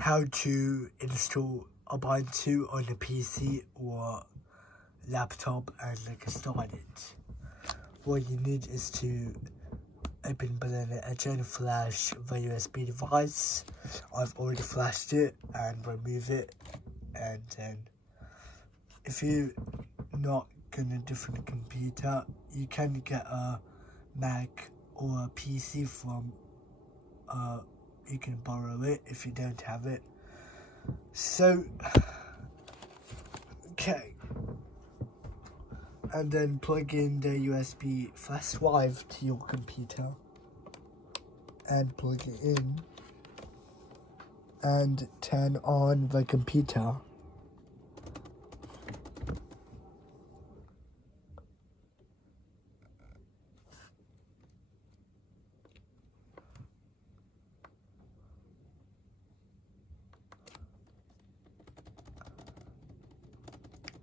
how to install Ubuntu on a PC or laptop and start it. What you need is to open Banana Edge and flash the USB device. I've already flashed it, and remove it. And then if you're not gonna different computer, you can get a Mac or a PC from you can borrow it if you don't have it. So okay, and then plug in the USB flash drive to your computer and plug it in and turn on the computer.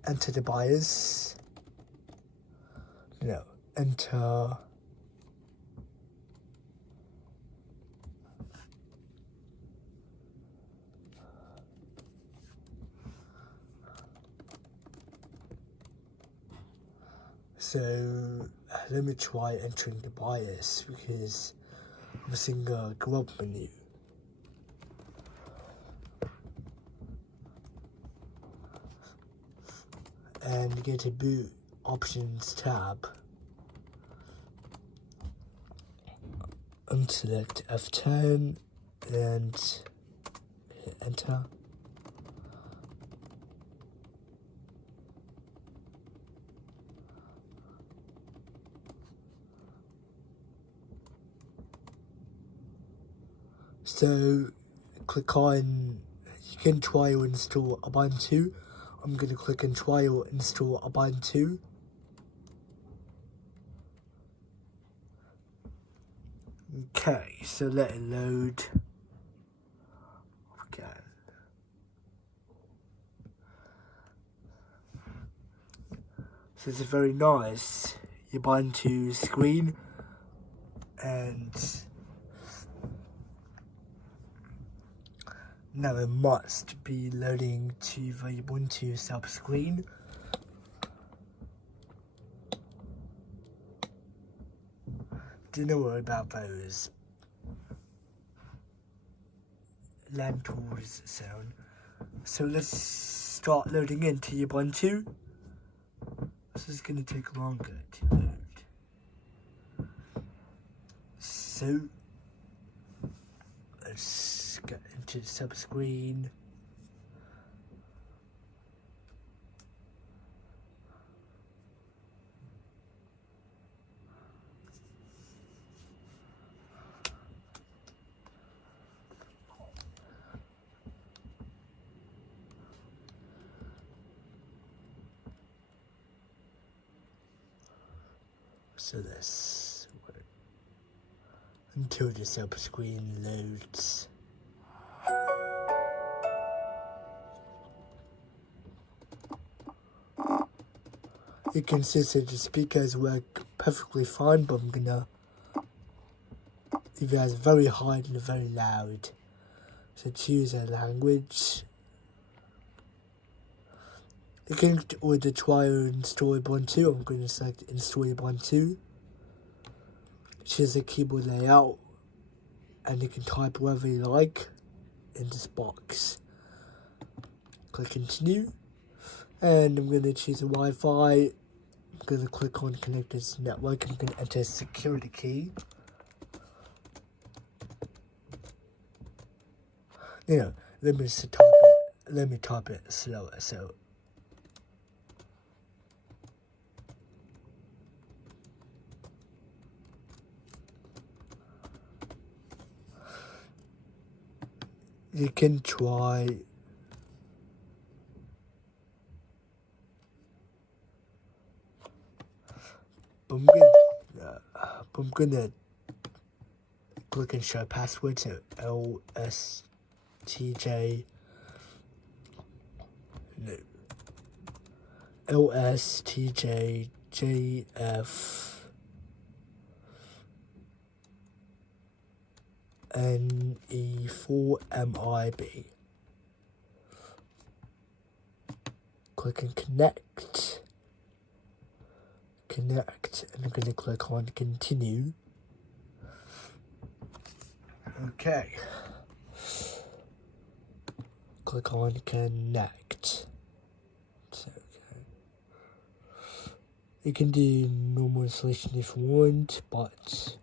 Enter the BIOS. No, enter so let me try entering the BIOS because I'm seeing a grub menu. And get a boot options tab. Unselect F10 and hit enter. So click on, you can trial install Ubuntu. I'm going to click on trial install Ubuntu. Okay, so let it load. Okay. So it's a very nice Ubuntu screen, and now it must be loading to the Ubuntu sub-screen. Don't worry about those lentils sound. So let's start loading into Ubuntu. This is going to take longer to load. So let's get into the sub-screen. So this until the sub-screen loads. You can see that the speakers work perfectly fine, but I'm gonna leave it as very high and very loud. So choose a language. You can order trial install Ubuntu. I'm going to select install Ubuntu. Choose the keyboard layout, and you can type whatever you like in this box. Click continue, and I'm going to choose a Wi-Fi. I'm going to click on connect this network. I'm going to enter a security key. Let me type it slower. So you can try I'm gonna click and show password. So LSTJJF NE4MIB. click on connect, and I'm going to click on continue. Okay, click on connect. So, okay. You can do normal installation if you want, but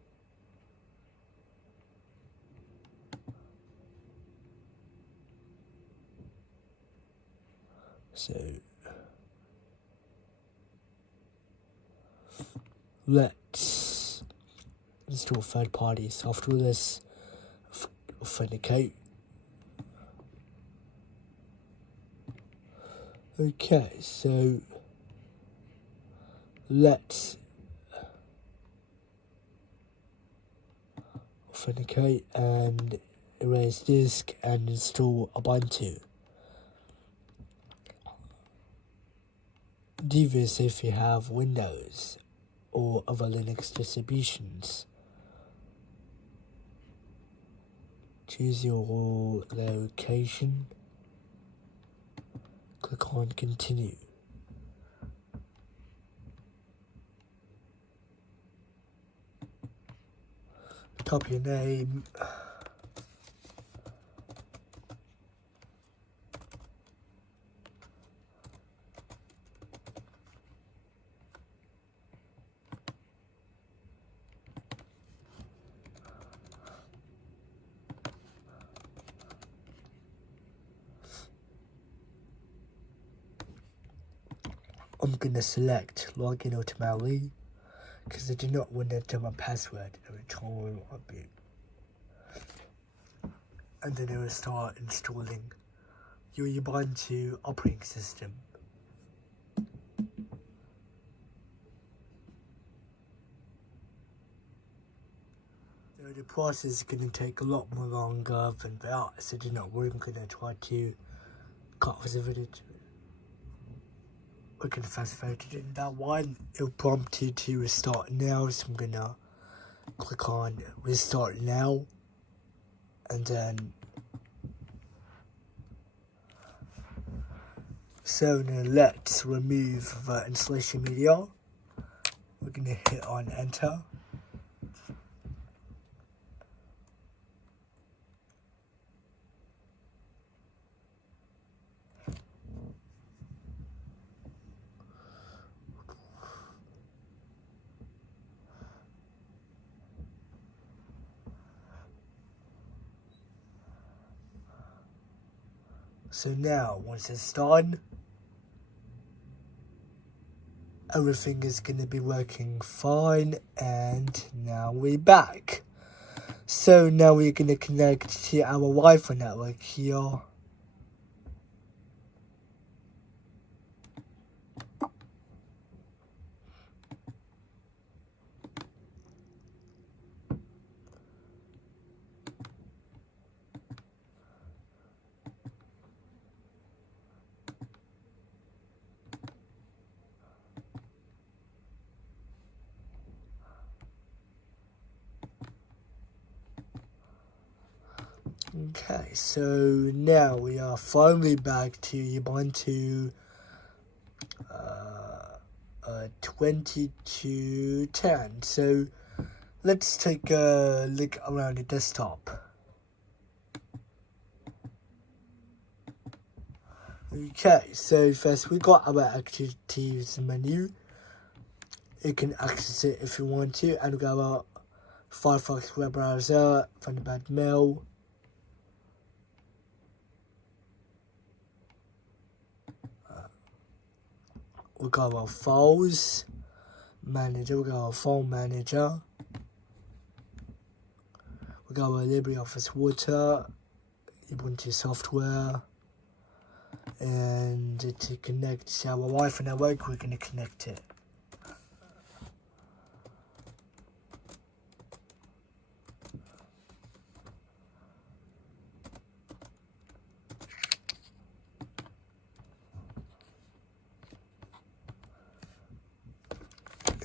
so let's install third-party software. Let's authenticate. Okay, so let's authenticate and erase disk and install Ubuntu. Do this if you have Windows or other Linux distributions. Choose your location. Click on continue. Type your name. I'm gonna select login automatically because I do not want to enter my password every time I boot. And then it will start installing your Ubuntu operating system. So the process is going to take a lot more longer than that, so do not worry. I'm going to try to cut this video. We're going to fast forward to that one. It'll prompt you to restart now, so I'm going to click on restart now, and then so now let's remove the installation media. We're going to hit on enter. So now, once it's done, everything is going to be working fine, and now we're back. So now we're going to connect to our Wi-Fi network here. Okay, so now we are finally back to Ubuntu 22.10. So let's take a look around the desktop. Okay, so first we got our activities menu. You can access it if you want to, and we got our Firefox web browser, Thunderbird mail. We got our files manager, we got our file manager, we got our LibreOffice Water, Ubuntu software, and to connect to our Wi-Fi network, we're going to connect it.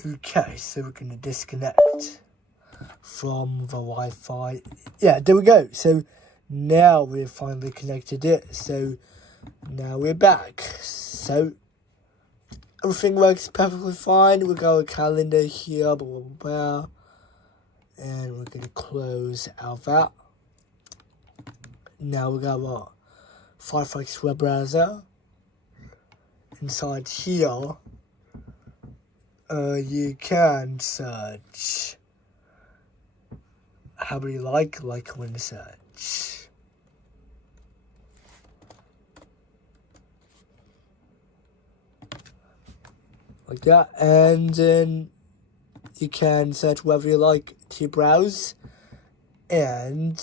Okay, so we're going to disconnect from the Wi-Fi. Yeah, there we go. So now we've finally connected it. So now we're back. So everything works perfectly fine. We got a calendar here, blah, blah, blah. And we're going to close out that. Now we got a Firefox web browser. Inside here, you can search however you like when to search. Like that, and then you can search wherever you like to browse, and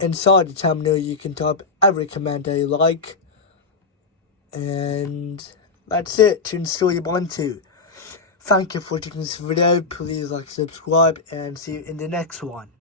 inside the terminal you can type every command that you like, and that's it to install Ubuntu. Thank you for watching this video. Please like, subscribe, and see you in the next one.